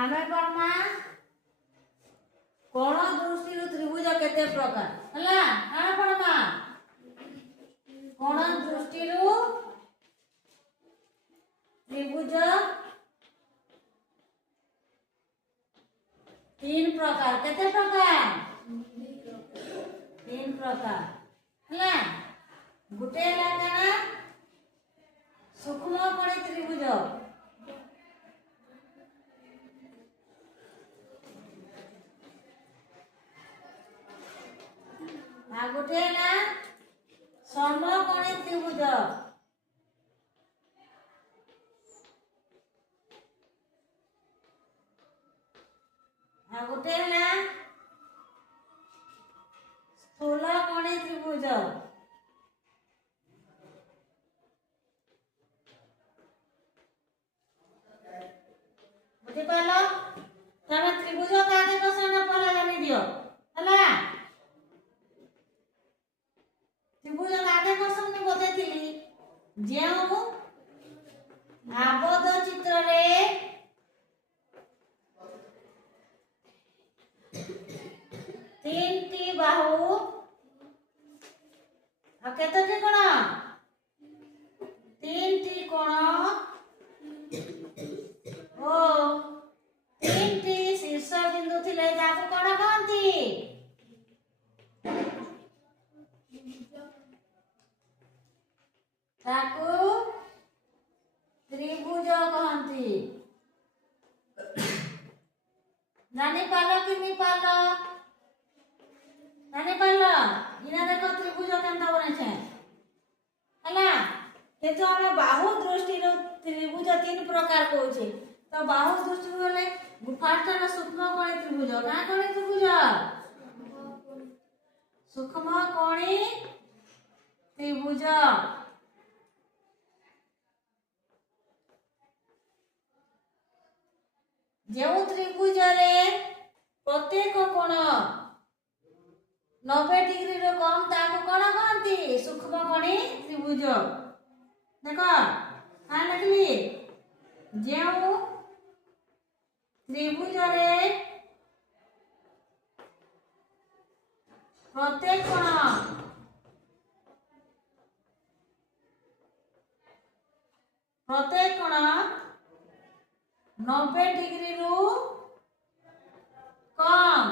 आमे परमा कोण दृष्टि त्रिभुज केते प्रकार हला आमे परमा कोण दृष्टि त्रिभुज तीन प्रकार केते प्रकार तीन प्रकार हला गुटे लागना सूक्ष्म कोणी त्रिभुज आ गुटे ना समकोणी त्रिभुज आ गुटे ना स्थूल कोणी त्रिभुज बुझी पालो तमे त्रिभुज काके कसन पहला जानि दियो हला त्रिभुज काके कसन नि बतेथिली जेउ आबोध चित्र रे तीन टी बाहु आ केतटी कोण तीन टी कोण ओ तीन टी शीर्ष बिंदु थिले जाको कोण कहंती ताकू त्रिभुज कहंती जानि पालो कि नि पालो जानि पालो इना देखो त्रिभुज केनता बने छे हला के जो हम बाहु दृष्टि रो त्रिभुज तीन प्रकार कहूचे तो बाहु दृष्टि बोले फर्स्ट ना सूक्ष्म कोणी त्रिभुज का कोणी त्रिभुज सूक्ष्म कोणी त्रिभुज जेउ त्रिभुज रे प्रत्येक कोण 90 डिग्री रो कम ताको कोण कहंती सूक्ष्म कोणी त्रिभुज देखो का लिखली जेउ त्रिभुज रे प्रत्येक कोण 90 डिग्री रु कम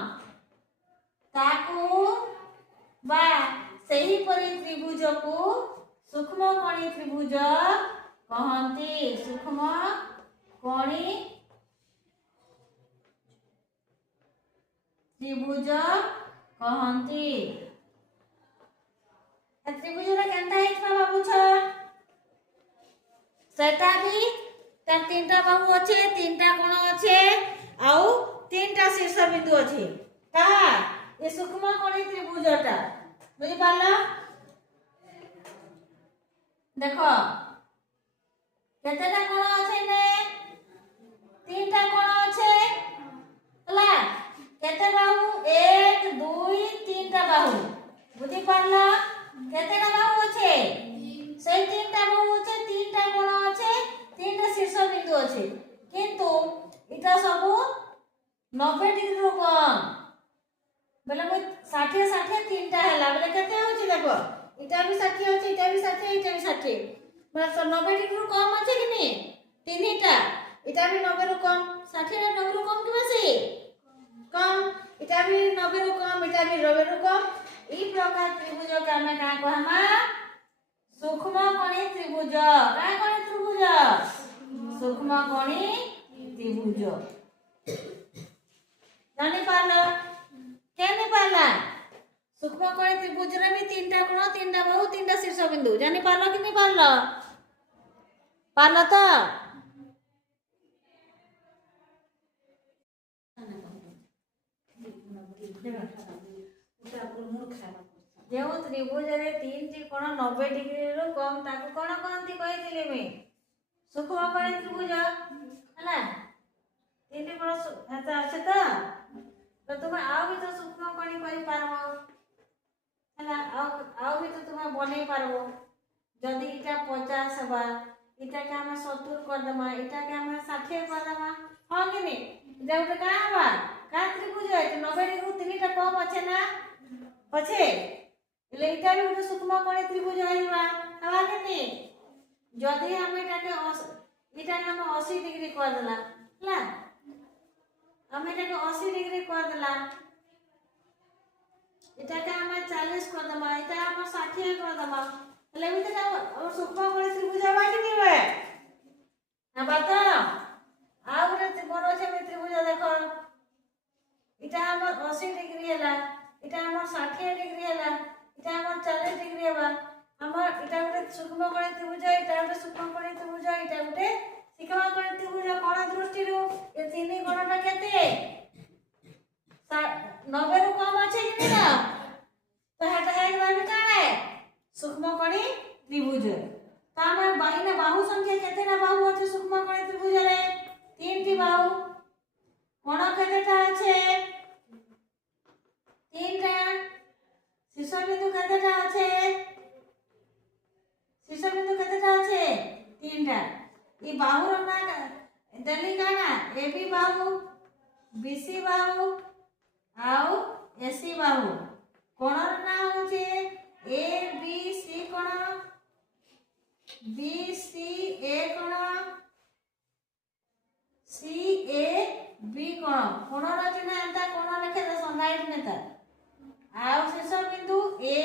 ताकू बा सही परि त्रिभुज को सूक्ष्म कोणी त्रिभुज कहंती सूक्ष्म कोणी त्रिभुज कहंती त्रिभुज रे केनता हितबा बाबूछ सेटा भी तार तीनटा बाहु अच्छे तीनटा कोण अच्छे आउ तीनटा शीर्ष बिंदु अच्छे का ये सूक्ष्म कोणी त्रिभुजटा बुझी पाला देखो केतेटा कोण अच्छे ने तीनटा कोण अच्छे हला केते बाहु 1 2 3टा बाहु बुझी पाला केतेटा बाहु अच्छे से तीनटा बाहु अच्छे तीनटा कोण अच्छे तीनटा शीर्ष बिंदु अच्छे किंतु इटा सब 90 डिग्री रो कम बेले मु 60 60 तीनटा हैला बेले केते होची देखो इटा भी 60 होची इटा भी 60 इटा भी 60 बेले 90 डिग्री रो कम अच्छे कि नहीं तीनटा इटा भी 90 रो कम 60 रे 90 रो कम कि बेसी कम इटा भी 90 रो कम इटा भी 90 रो कम ई प्रकार त्रिभुज का हमें का कहमा सूक्ष्म कोणी त्रिभुज का कोणी त्रिभुज सूक्ष्म कोणी त्रिभुज जानि पाला केने पाला सूक्ष्म कोणी त्रिभुज रे भी तीनटा कोण तीनटा बाहु तीनटा शीर्ष बिंदु जानि पाला कि नहीं पाला पाला तो जो त्रिभुज रे तीन टी कोण 90 डिग्री रो कम ताको कोण कहंती कहिथिले में सूक्ष्म कोणी त्रिभुज हला तीन टी कोण हेता আছে तो तुम आउ भी तो सूक्ष्म कोणी करि पारबो हला आउ भी तो तुम बनै पारबो जदी इटा 50 हबा इटा के हम 70 कर दमा इटा के हम 60 कर दमा हां कि नहीं এটা ওটা কাবা কার ত্রিভুজ এটা 90 ডিগ্রি তিনটা কম আছে না আছে એટલે এটা ଗୋଟେ সূক্ষ্মকোণী ত্রিভুজ হইবা হবা কেনে যদি আমি এটাকে আমি 80 ডিগ্রি করে দিলাম না আমি এটাকে 80 ডিগ্রি করে দিলাম এটাকে আমি 40 করে দেব এটা আমি 60 করে দেব তাহলে এটা আমার সূক্ষ্মকোণী ত্রিভুজ হবা কি দিবে না বাতা আর একটা বড় আছে ত্রিভুজ দেখো এটা আমার 80 ডিগ্রি হলা এটা আমার 60 ডিগ্রি হলা এটা আমার 40 ডিগ্রি হবা আমার এটা ଗୋଟେ সূক্ষ্মকোণী ত্রিভুজ এটা ଗୋଟେ সূক্ষ্মকোণী ত্রিভুজ এটা ଗୋଟେ শিখমাকোণী ত্রিভুজ কোণ দৃষ্টিରୁ এই তিନି কোণটা কেতে 90 ରୁ কম আছে কি না তো এটা একদম কানে সূক্ষ্মকোণী ত্রিভুজ তো আমার বাইনা বাহু সংখ্যা কেতেটা বাহু আছে সূক্ষ্মকোণী ত্রিভুজরে তিনটি বাহু কোণ কেতেটা আছে তিনটা শীর্ষবিন্দু কেতেটা আছে শীর্ষবিন্দু কেতেটা আছে তিনটা এই বাহুর না দেলি কানা এবি বাহু বিসি বাহু আউ এসি বাহু কোণর না হচ্ছে এ বি সি কোণ বি সি এ কোণ সি এ বি কোণ কোণর আছে না এটা কোণ লেখে দে সাইড में था আউ শেষ বিন্দু এ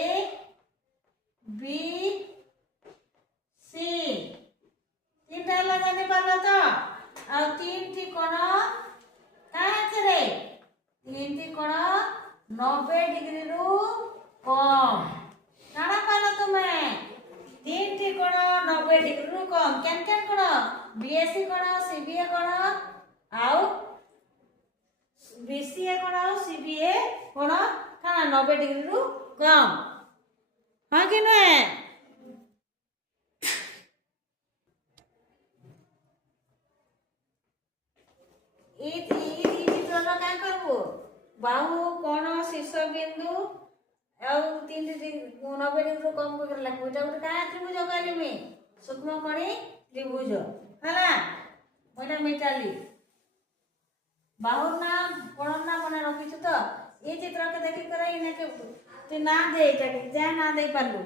বি সি তিনটা হলো জানি পারলা তো আর তিনটি কোণ কার আছে রে তিনটি কোণ 90 ডিগ্রি রু কম কারা পারলা তুমি তিনটি কোণ 90 ডিগ্রি রু কম কেন কেন কোণ বিএসি কোণ সিবিএ কোণ আউ বিসিএ কোণ আউ সিবিএ কোণ কারা 90 ডিগ্রি রু কম হ্যাঁ কি নয় এই চিত্রটা কাজ করব বাহু কোণ শীর্ষবিন্দু ଆଉ ତିନି 90 ডিগ্রি কম করে লাগবে এটা ଗୋଟେ কায়া ত্রিভুজ କହିଲି সূক্ষ্মকোণী ত্রিভুজ ହେଲା ওইটা মেটালি বাহুর নাম কোণর নাম মনে রাখিছো তো এই চিত্রকে দেখি করে ইনাকে তুই না দে এটাকে যা না দেই পারলু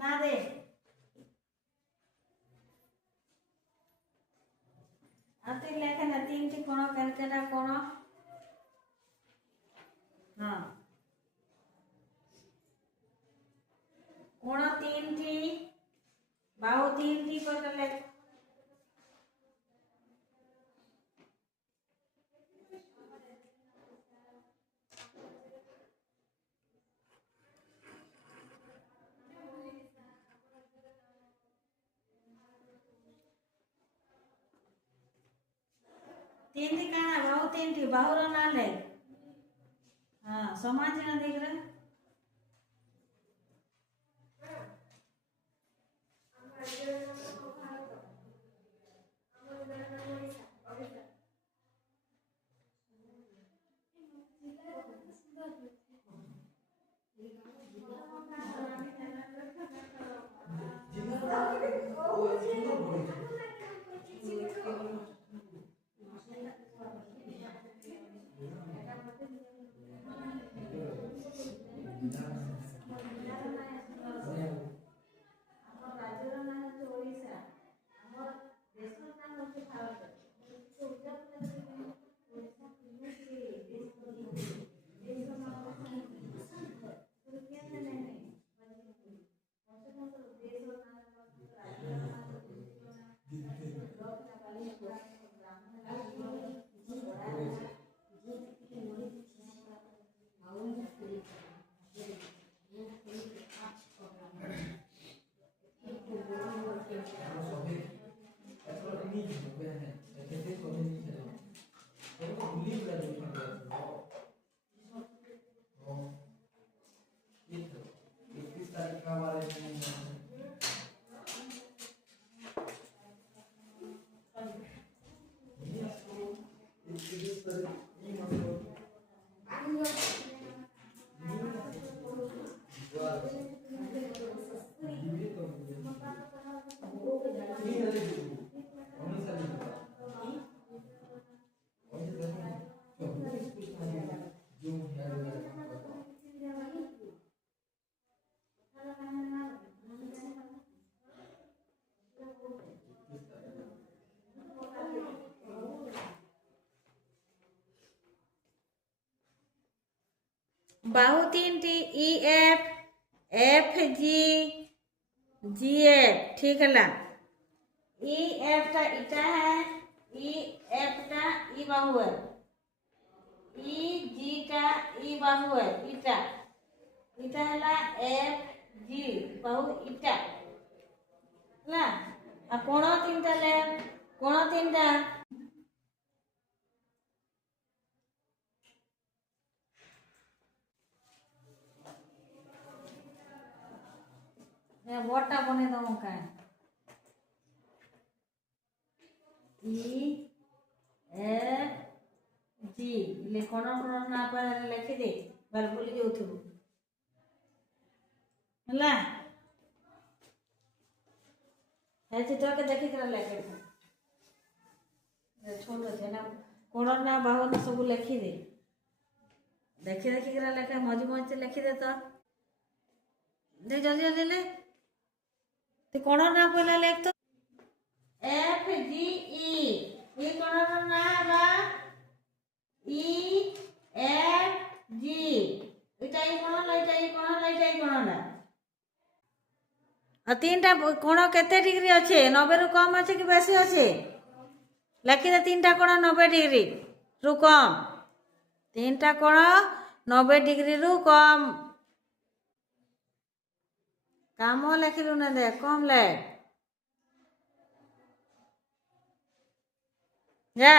না দে আর তুই লেখা না তিনটি কোণ কেনকেটা কোণ হ্যাঁ কোণ তিনটি বাহু তিনটি করে লেখ তিনটি কানা বাহু তিনটি বাহুর না লেখ হ্যাঁ সমাজ না দেখলে बाहु 3टी इ एफ जी जी एफ ठीक है ला इ एफ टा इटा है इ एफ टा इ बाहु है इ जी टा इ बाहु है इटा इटा है ला एफ जी बाहु इटा ला आ कोण 3टा ले कोण 3टा बोटा बने दो का इ एफ जी ले कोण कोण ना पर लिखि दे बाल भूली जाउथु हला है चित्र के देखि कर लिखे छोड़ दे ना कोण ना बाहु ना सब लिखि दे देखि देखि कर लिखे मजी मज से लिखि दे तो दे जल्दी जल्दी ले ते कोण ना पहला लिख तो एफ जी ई कोण ना बा इ एफ जी इटाई कोण ना आ 3टा कोण केते डिग्री अच्छे 90 रु कम अच्छे कि बेसी अच्छे लिखि दे 3टा कोण 90 डिग्री रु कम 3टा कोण 90 डिग्री रु कम काम लिखिलु ना दे कम ले जा